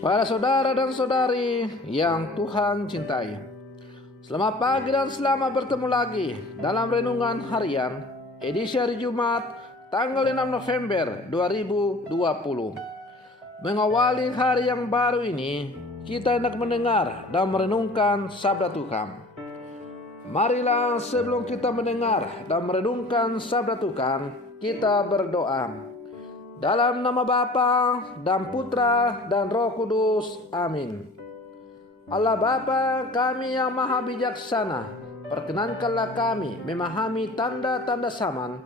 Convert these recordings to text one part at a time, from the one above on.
Para saudara dan saudari yang Tuhan cintai, selamat pagi dan selamat bertemu lagi dalam Renungan Harian edisi hari Jumat tanggal 6 November 2020. Mengawali hari yang baru ini, kita hendak mendengar dan merenungkan sabda Tuhan. Marilah sebelum kita mendengar dan merenungkan sabda Tuhan, kita berdoa. Dalam nama Bapa dan Putra dan Roh Kudus. Amin. Allah Bapa kami yang maha bijaksana, perkenankanlah kami memahami tanda-tanda zaman.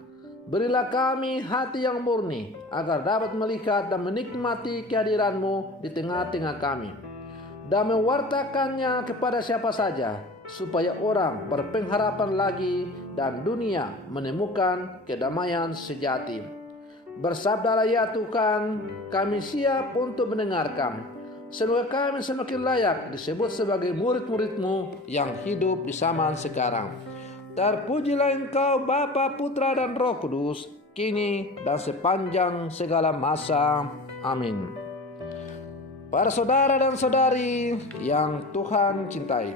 Berilah kami hati yang murni, agar dapat melihat dan menikmati kehadiran-Mu di tengah-tengah kami, dan mewartakannya kepada siapa saja, supaya orang berpengharapan lagi dan dunia menemukan kedamaian sejati. Bersabdalah ya Tuhan, kami siap untuk mendengarkan. Semoga kami semakin layak disebut sebagai murid-murid-Mu yang hidup di zaman sekarang. Terpujilah Engkau Bapa, Putra dan Roh Kudus, kini dan sepanjang segala masa. Amin. Para saudara dan saudari yang Tuhan cintai,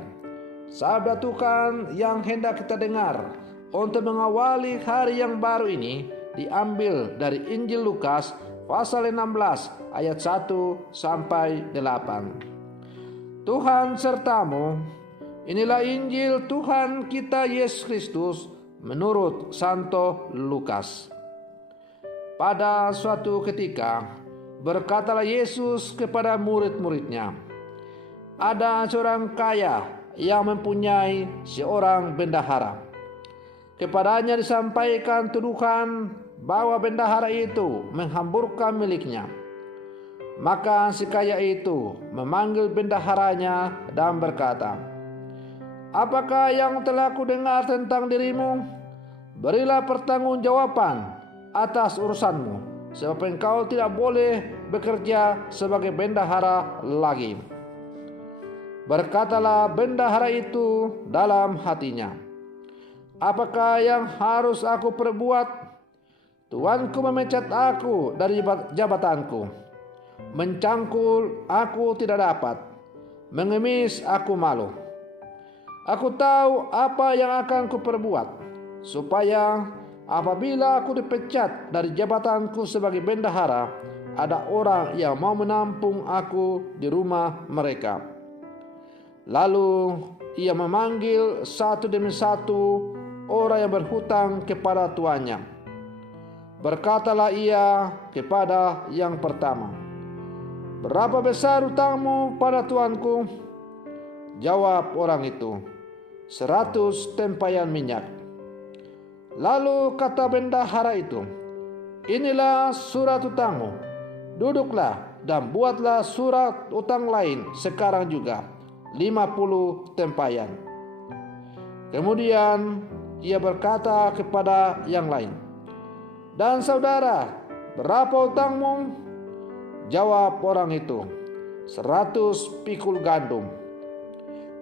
sabda Tuhan yang hendak kita dengar untuk mengawali hari yang baru ini diambil dari Injil Lukas pasal 16 ayat 1 sampai 8. Tuhan sertamu. Inilah Injil Tuhan kita Yesus Kristus menurut Santo Lukas. Pada suatu ketika berkatalah Yesus kepada murid-muridnya, ada seorang kaya yang mempunyai seorang bendahara. Kepadanya disampaikan tuduhan bahwa bendahara itu menghamburkan miliknya. Maka si kaya itu memanggil bendaharanya dan berkata, "Apakah yang telah kudengar tentang dirimu? Berilah pertanggungjawaban atas urusanmu, sebab engkau tidak boleh bekerja sebagai bendahara lagi." Berkatalah bendahara itu dalam hatinya, "Apakah yang harus aku perbuat? Tuanku memecat aku dari jabatanku. Mencangkul aku tidak dapat. Mengemis aku malu. Aku tahu apa yang akan kuperbuat, supaya apabila aku dipecat dari jabatanku sebagai bendahara, ada orang yang mau menampung aku di rumah mereka." Lalu ia memanggil satu demi satu orang yang berhutang kepada tuannya. Berkatalah ia kepada yang pertama, "Berapa besar hutangmu pada tuanku?" Jawab orang itu, 100 tempayan minyak. Lalu kata bendahara itu, "Inilah surat hutangmu. Duduklah dan buatlah surat hutang lain sekarang juga, 50 tempayan. Kemudian ia berkata kepada yang lain, "Dan saudara, berapa hutangmu?" Jawab orang itu, 100 pikul gandum.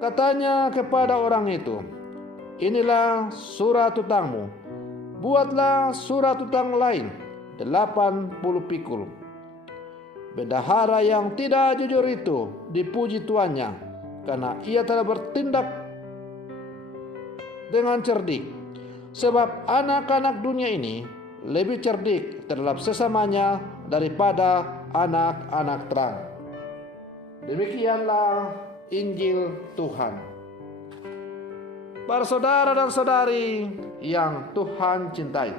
Katanya kepada orang itu, "Inilah surat hutangmu. Buatlah surat hutang lain, 80 pikul." Bendahara yang tidak jujur itu dipuji tuannya, karena ia telah bertindak dengan cerdik. Sebab anak-anak dunia ini lebih cerdik terhadap sesamanya daripada anak-anak terang. Demikianlah Injil Tuhan. Para saudara dan saudari yang Tuhan cintai,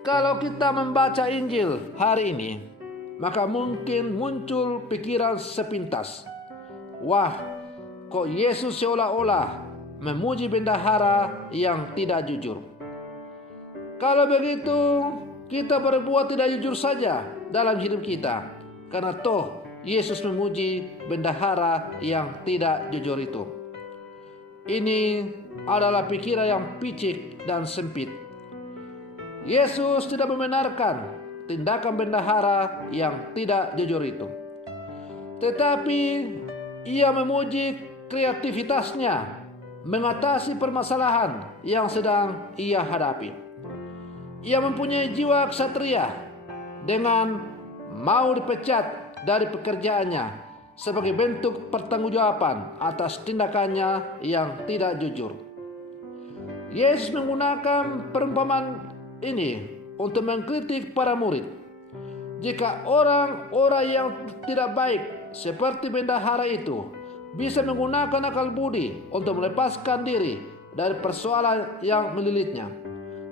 kalau kita membaca Injil hari ini, maka mungkin muncul pikiran sepintas, "Wah, kok Yesus seolah-olah memuji bendahara yang tidak jujur. Kalau begitu, kita berbuat tidak jujur saja dalam hidup kita, karena toh Yesus memuji bendahara yang tidak jujur itu." Ini adalah pikiran yang picik dan sempit. Yesus tidak membenarkan tindakan bendahara yang tidak jujur itu, tetapi ia memuji kreativitasnya mengatasi permasalahan yang sedang ia hadapi. Ia mempunyai jiwa ksatria dengan mau dipecat dari pekerjaannya sebagai bentuk pertanggungjawaban atas tindakannya yang tidak jujur. Yesus menggunakan perumpamaan ini untuk mengkritik para murid. Jika orang-orang yang tidak baik seperti bendahara itu bisa menggunakan akal budi untuk melepaskan diri dari persoalan yang melilitnya,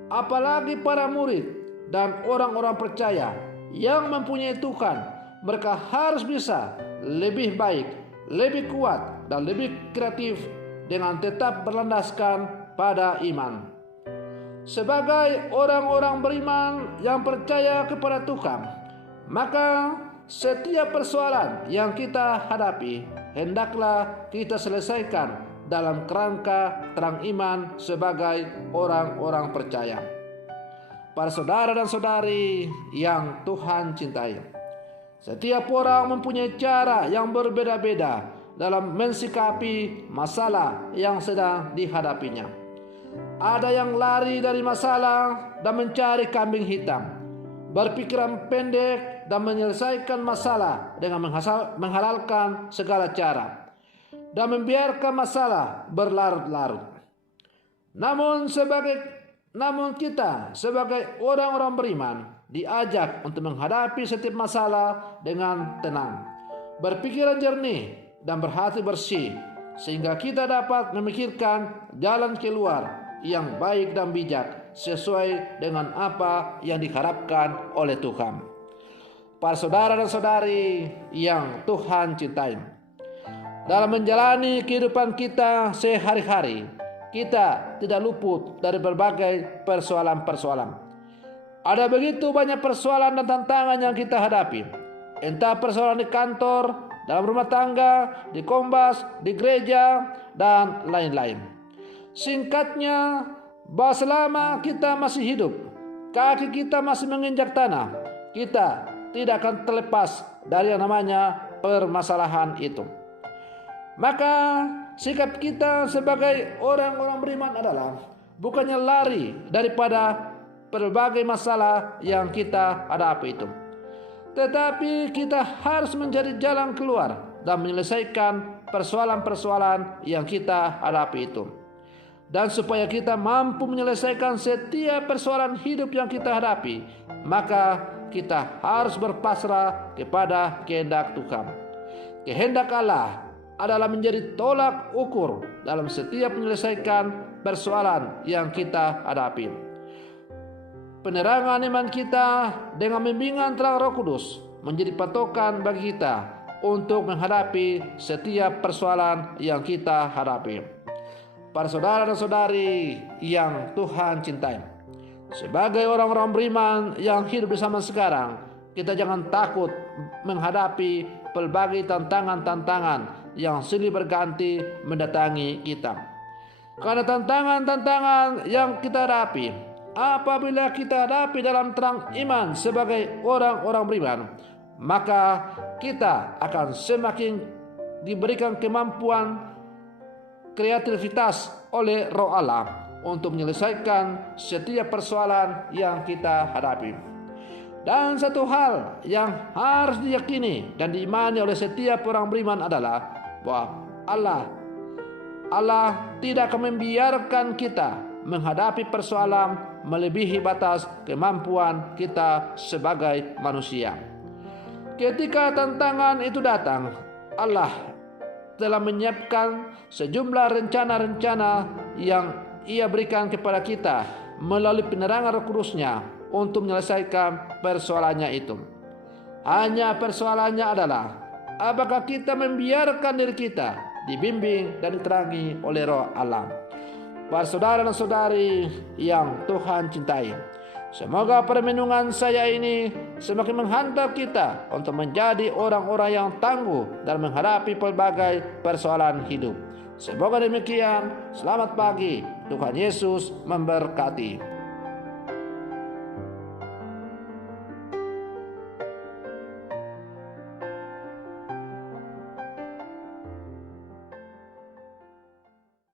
apalagi para murid dan orang-orang percaya yang mempunyai Tuhan, mereka harus bisa lebih baik, lebih kuat, dan lebih kreatif dengan tetap berlandaskan pada iman. Sebagai orang-orang beriman yang percaya kepada Tuhan, maka setiap persoalan yang kita hadapi hendaklah kita selesaikan dalam kerangka terang iman sebagai orang-orang percaya. Para saudara dan saudari yang Tuhan cintai, setiap orang mempunyai cara yang berbeda-beda dalam mensikapi masalah yang sedang dihadapinya. Ada yang lari dari masalah dan mencari kambing hitam, berpikiran pendek dan menyelesaikan masalah dengan menghalalkan segala cara, dan membiarkan masalah berlarut-larut. Namun kita sebagai orang-orang beriman diajak untuk menghadapi setiap masalah dengan tenang, berpikiran jernih, dan berhati bersih, sehingga kita dapat memikirkan jalan keluar yang baik dan bijak sesuai dengan apa yang diharapkan oleh Tuhan. Para saudara dan saudari yang Tuhan cintai, dalam menjalani kehidupan kita sehari-hari, kita tidak luput dari berbagai persoalan-persoalan. Ada begitu banyak persoalan dan tantangan yang kita hadapi, entah persoalan di kantor, dalam rumah tangga, di kombas, di gereja, dan lain-lain. Singkatnya, bahwa selama kita masih hidup, kaki kita masih menginjak tanah, kita tidak akan terlepas dari yang namanya permasalahan itu. Maka sikap kita sebagai orang-orang beriman adalah bukannya lari daripada berbagai masalah yang kita hadapi itu, tetapi kita harus mencari jalan keluar dan menyelesaikan persoalan-persoalan yang kita hadapi itu. Dan supaya kita mampu menyelesaikan setiap persoalan hidup yang kita hadapi, maka kita harus berpasrah kepada kehendak Tuhan. Kehendak Allah adalah menjadi tolak ukur dalam setiap menyelesaikan persoalan yang kita hadapi. Penerangan iman kita dengan bimbingan terang Roh Kudus menjadi patokan bagi kita untuk menghadapi setiap persoalan yang kita hadapi. Para saudara dan saudari yang Tuhan cintai, sebagai orang-orang beriman yang hidup bersama sekarang, kita jangan takut menghadapi berbagai tantangan-tantangan yang silih berganti mendatangi kita. Karena tantangan-tantangan yang kita hadapi, apabila kita hadapi dalam terang iman sebagai orang-orang beriman, maka kita akan semakin diberikan kemampuan kreativitas oleh Roh Allah untuk menyelesaikan setiap persoalan yang kita hadapi. Dan satu hal yang harus diyakini dan diimani oleh setiap orang beriman adalah bahwa Allah tidak akan membiarkan kita menghadapi persoalan melebihi batas kemampuan kita sebagai manusia. Ketika tantangan itu datang, Allah telah menyiapkan sejumlah rencana-rencana yang Ia berikan kepada kita melalui penerangan Roh Kudus-Nya untuk menyelesaikan persoalannya itu. Hanya persoalannya adalah apakah kita membiarkan diri kita dibimbing dan diterangi oleh Roh Allah. Para saudara dan saudari yang Tuhan cintai, semoga permenungan saya ini semakin menghantar kita untuk menjadi orang-orang yang tangguh dalam menghadapi berbagai persoalan hidup. Semoga demikian. Selamat pagi. Tuhan Yesus memberkati.